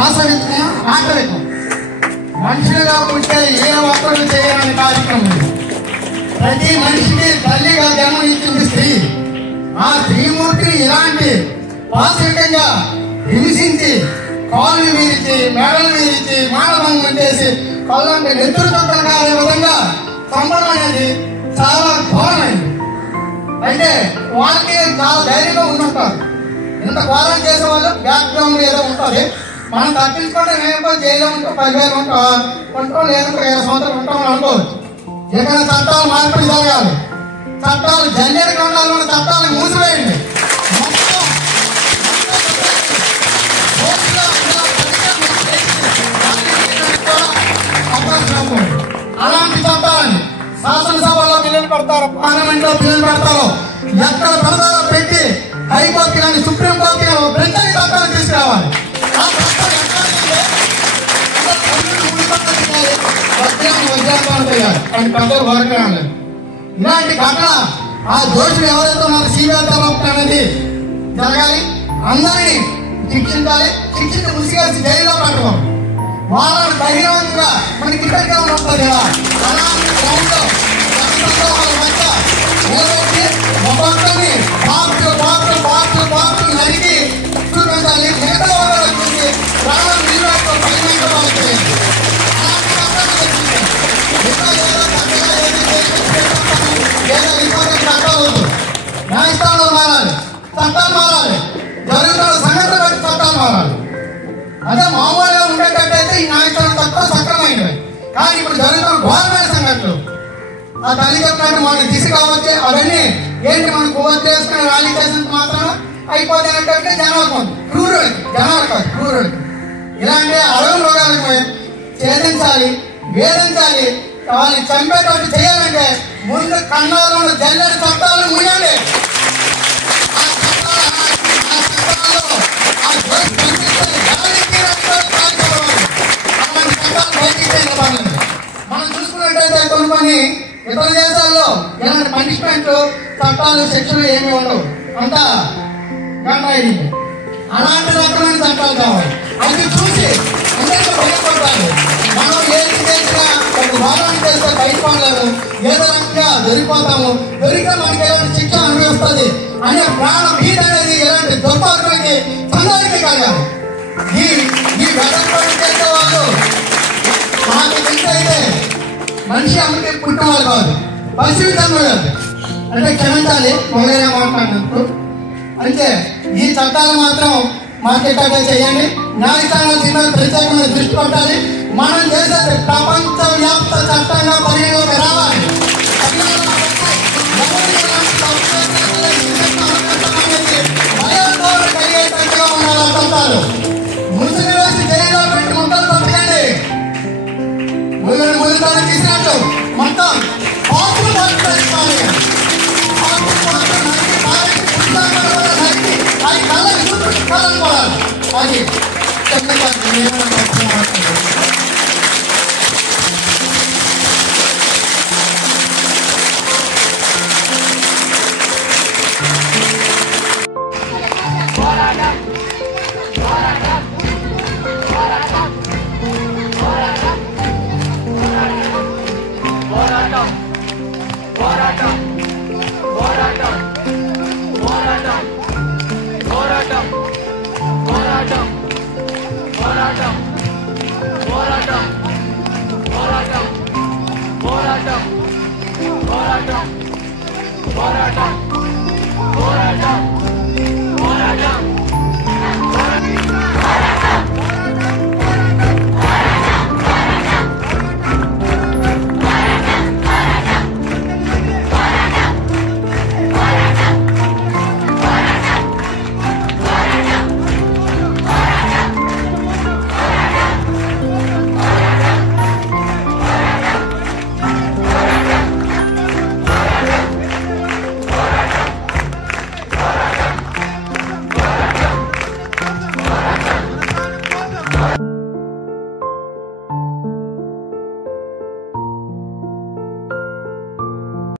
ఆకలికం మనుషులుగా పుట్టే ఏ ఒక్కరు చేయని కార్యక్రమం. ప్రతి మనిషికి తల్లిగా జన్మనిచ్చింది స్త్రీ. ఆ స్త్రీమూర్తిని ఇలాంటి పాశవికంగా హింసించి కాళ్ళు వీరించి మెడలు వీరించి మానభంగం చేసి కళ్ళంటే నెత్తురుతత్వం కాలే విధంగా చంపడం అనేది చాలా ఘోరమైంది. అయితే వాళ్ళకి చాలా ధైర్యంగా ఉంటుంటారు. ఇంత ఘోరం చేసే వాళ్ళు బ్యాక్గ్రౌండ్ ఏదో ఉంటుంది. మనం తప్పించుకుంటే మేము జైల్లో ఉంటాం, 10,000 ఉంటాం, లేదంటే 20 సంవత్సరాలు ఉంటాం అనుకోవచ్చు. ఎక్కడ చట్టాలు మార్పులు జరగాలి, చట్టాలు జల్లెడగా ఉండాలి, మన చట్టాలను మూసివేయండి. అలాంటి చట్టాలని శాసనసభలో బిల్లులు పెడతారు, పార్లమెంట్ లో బిల్లులు పెడతారు, ఎక్కడ పెడతారో పెట్టి హైకోర్టు కానీ సుప్రీంకోర్టు కానీ వెంటనే చట్టాలు తీసుకురావాలి. ఇలాంటి ఘటన ఆ దోషులు ఎవరైతే ఉన్నారు సిబిఐ అనేది జరగాలి. అందరినీ శిక్షించాలి. శిక్షించి ముసిగేసి జైల్లో పెట్టడం. వాళ్ళని బహిరంగంగా మనకి టికెట్ ఉంటుంది కదా, అలాంటి గ్రౌండ్లో నిలబెట్టి ఒక్కొక్కరిని పార్ట్లు నరికి చూపించాలి. మిగతా వాళ్ళు చూసి ప్రాణం నిలబెట్టుకో న్యాయస్థానాలు మారాలి, చట్టాలు మారాలి, జరుగుతున్న సంఘటన బట్టి చట్టాలు మారాలి. అదే మామూలుగా ఉండేటట్టయితే ఈ న్యాయస్థానం చట్టాలు సక్రమైనవి. కానీ ఇప్పుడు జరుగుతున్న ఘోరమైన సంఘటనలు ఆ తల్లి చెప్పినట్టు మనకి దిశ కావచ్చు. అవన్నీ ఏంటి మనం కోర్టు చేసుకుని ర్యాలీ చేసినంత మాత్రం అయిపోతానంటే జనాలు క్రూరుడు. ఇలాంటి అడవి రోగాలకు ఛేదించాలి, వేధించాలి, వాళ్ళని చంపేటట్టు చేయాలంటే ముందు కన్నాలు జల్లెడ చట్టాలను ముయ్యాలి. మనం చూసుకున్నట్టయితే కొన్ని ఇతర దేశాల్లో ఇలాంటి పనిష్మెంట్ చట్టాలు శిక్షలు ఏమి ఉండవు, అంతా గంటాయి. అలాంటి రకమైన చట్టాలు కావాలి. అది చూసి అందరికీ భయపడతారు. మనం ఏది చేసినా ఒక వారాన్ని చేస్తే బయటపడలేదు, ఏదో రకంగా దొరికిపోతాము, దొరికితే మనకి ఎలాంటి శిక్ష అనిపిస్తుంది అనే ప్రాణం మీద అనేది ఎలాంటి దుర్మార్గులకి సందానికి కలగాలి. ఈ వెతకబడి చేసే వాళ్ళు నాకు తెలిసైతే మనిషి అమ్మకి పుట్టిన వాళ్ళు కాదు, పరిశీలించాలి కాదు. అంటే క్షమించాలి మొదలైన మాట్లాడినప్పుడు. అంటే ఈ చట్టాలు మాత్రం మార్కెట్ చేయండి. న్యాయస్థానాల మీద ప్రత్యేకమైన దృష్టి పెట్టాలి. మనం చేసేది ప్రపంచ వ్యాప్త చట్టంగా పరిగణలోకి రావాలి. కలిగేటట్టుగా ఉండాలి. ఆ చట్టాలు ముసుగు వేసి జైల్లో పెట్టి ముందలు పట్టకండి. ముదుతాన్ని తీసినట్టు మొత్తం పాత్రలు మార్చుకోవాలి. అది కళ్ళకి చూపించి కళ్ళని పోవాలి. అది పోరాటం